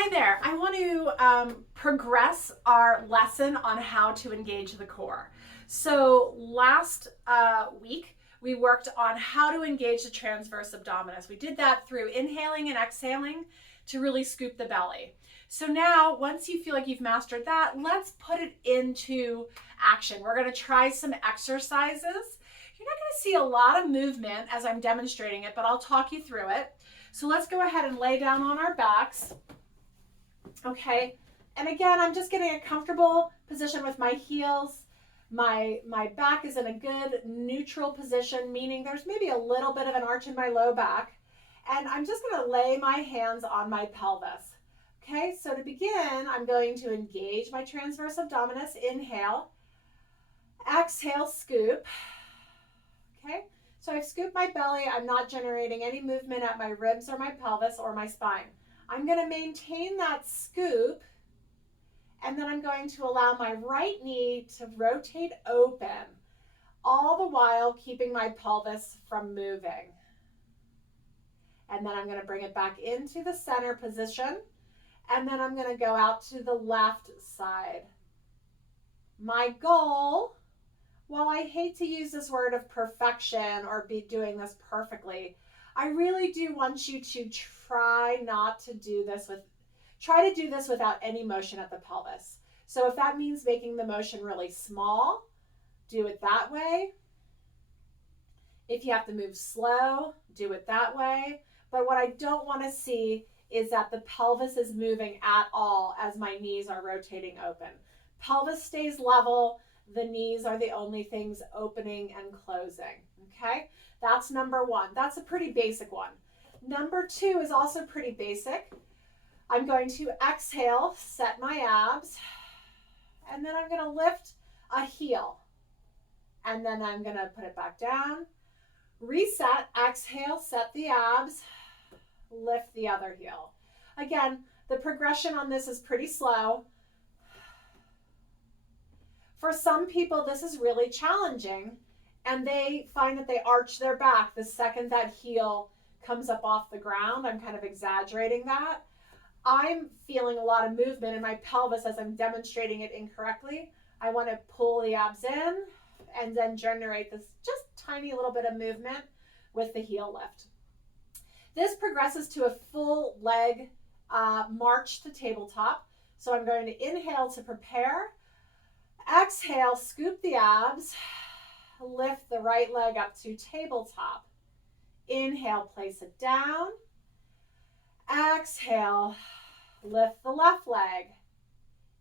Hi there. I want to progress our lesson on how to engage the core. So last week, we worked on how to engage the transverse abdominis. We did that through inhaling and exhaling to really scoop the belly. So now, once you feel like you've mastered that, let's put it into action. We're going to try some exercises. You're not going to see a lot of movement as I'm demonstrating it, but I'll talk you through it. So let's go ahead and lay down on our backs. Okay, and again, I'm just getting a comfortable position with my heels. My back is in a good neutral position, meaning there's maybe a little bit of an arch in my low back. And I'm just going to lay my hands on my pelvis. Okay, so to begin, I'm going to engage my transverse abdominis. Inhale, exhale, scoop. Okay, so I've scooped my belly. I'm not generating any movement at my ribs or my pelvis or my spine. I'm going to maintain that scoop, and then I'm going to allow my right knee to rotate open, all the while keeping my pelvis from moving. And then I'm going to bring it back into the center position, and then I'm going to go out to the left side. My goal, while I hate to use this word of perfection or be doing this perfectly, I really do want you to try to do this without any motion at the pelvis. So if that means making the motion really small, do it that way. If you have to move slow, do it that way. But what I don't want to see is that the pelvis is moving at all as my knees are rotating open. Pelvis stays level. The knees are the only things opening and closing. Okay? That's number one. That's a pretty basic one. Number two is also pretty basic. I'm going to exhale, set my abs, and then I'm going to lift a heel. And then I'm going to put it back down. Reset, exhale, set the abs, lift the other heel. Again, the progression on this is pretty slow. For some people, this is really challenging, and they find that they arch their back the second that heel comes up off the ground. I'm kind of exaggerating that. I'm feeling a lot of movement in my pelvis as I'm demonstrating it incorrectly. I want to pull the abs in and then generate this just tiny little bit of movement with the heel lift. This progresses to a full leg march to tabletop. So I'm going to inhale to prepare. Exhale, scoop the abs, lift the right leg up to tabletop. Inhale, place it down. Exhale, lift the left leg.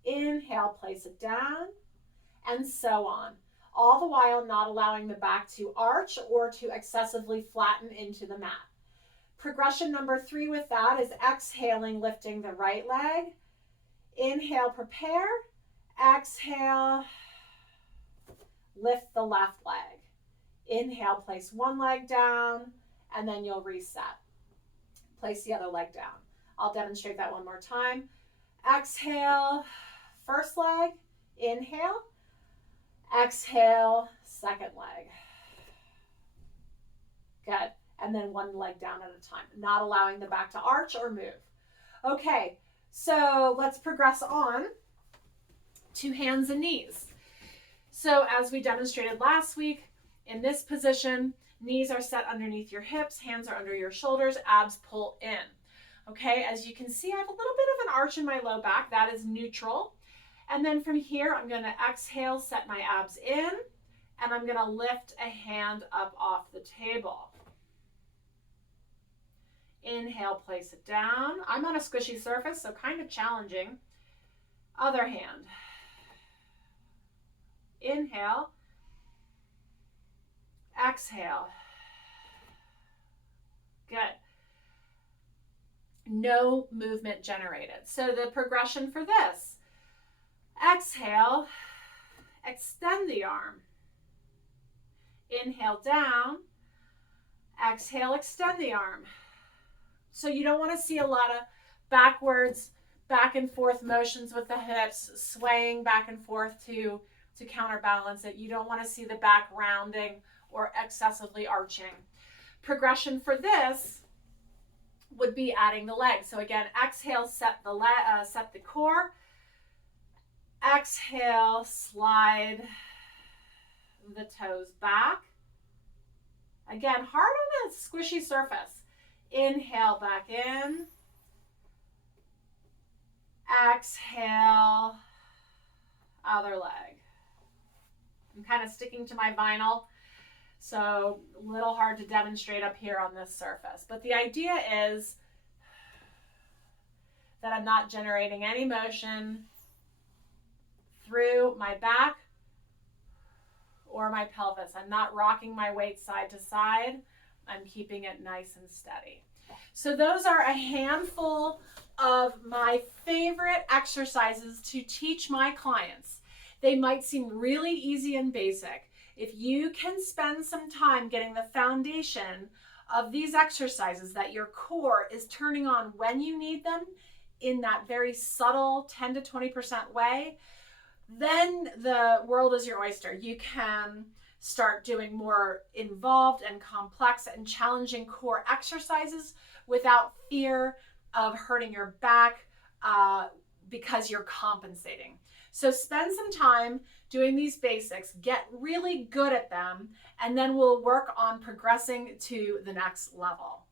Inhale, place it down, and so on. All the while not allowing the back to arch or to excessively flatten into the mat. Progression number 3 with that is exhaling, lifting the right leg. Inhale, prepare. Exhale, lift the left leg. Inhale, place one leg down, and then you'll reset. Place the other leg down. I'll demonstrate that one more time. Exhale, first leg. Inhale. Exhale, second leg. Good. And then one leg down at a time, not allowing the back to arch or move. Okay, so let's progress on to hands and knees. So as we demonstrated last week, in this position, knees are set underneath your hips, hands are under your shoulders, abs pull in. Okay, as you can see, I have a little bit of an arch in my low back. That is neutral. And then from here, I'm going to exhale, set my abs in, and I'm going to lift a hand up off the table. Inhale, place it down. I'm on a squishy surface, so kind of challenging. Other hand. Inhale. Exhale. Good. No movement generated. So the progression for this. Exhale, extend the arm. Inhale down. Exhale, extend the arm. So you don't want to see a lot of backwards, back and forth motions with the hips, swaying back and forth to counterbalance it. You don't want to see the back rounding or excessively arching. Progression for this would be adding the leg. So again, exhale, set the core. Exhale, slide the toes back. Again, hard on a squishy surface. Inhale back in. Exhale, other leg. I'm kind of sticking to my vinyl, so a little hard to demonstrate up here on this surface. But the idea is that I'm not generating any motion through my back or my pelvis. I'm not rocking my weight side to side. I'm keeping it nice and steady. So those are a handful of my favorite exercises to teach my clients. They might seem really easy and basic. If you can spend some time getting the foundation of these exercises that your core is turning on when you need them in that very subtle 10 to 20% way, then the world is your oyster. You can start doing more involved and complex and challenging core exercises without fear of hurting your back because you're compensating. So spend some time doing these basics, get really good at them, and then we'll work on progressing to the next level.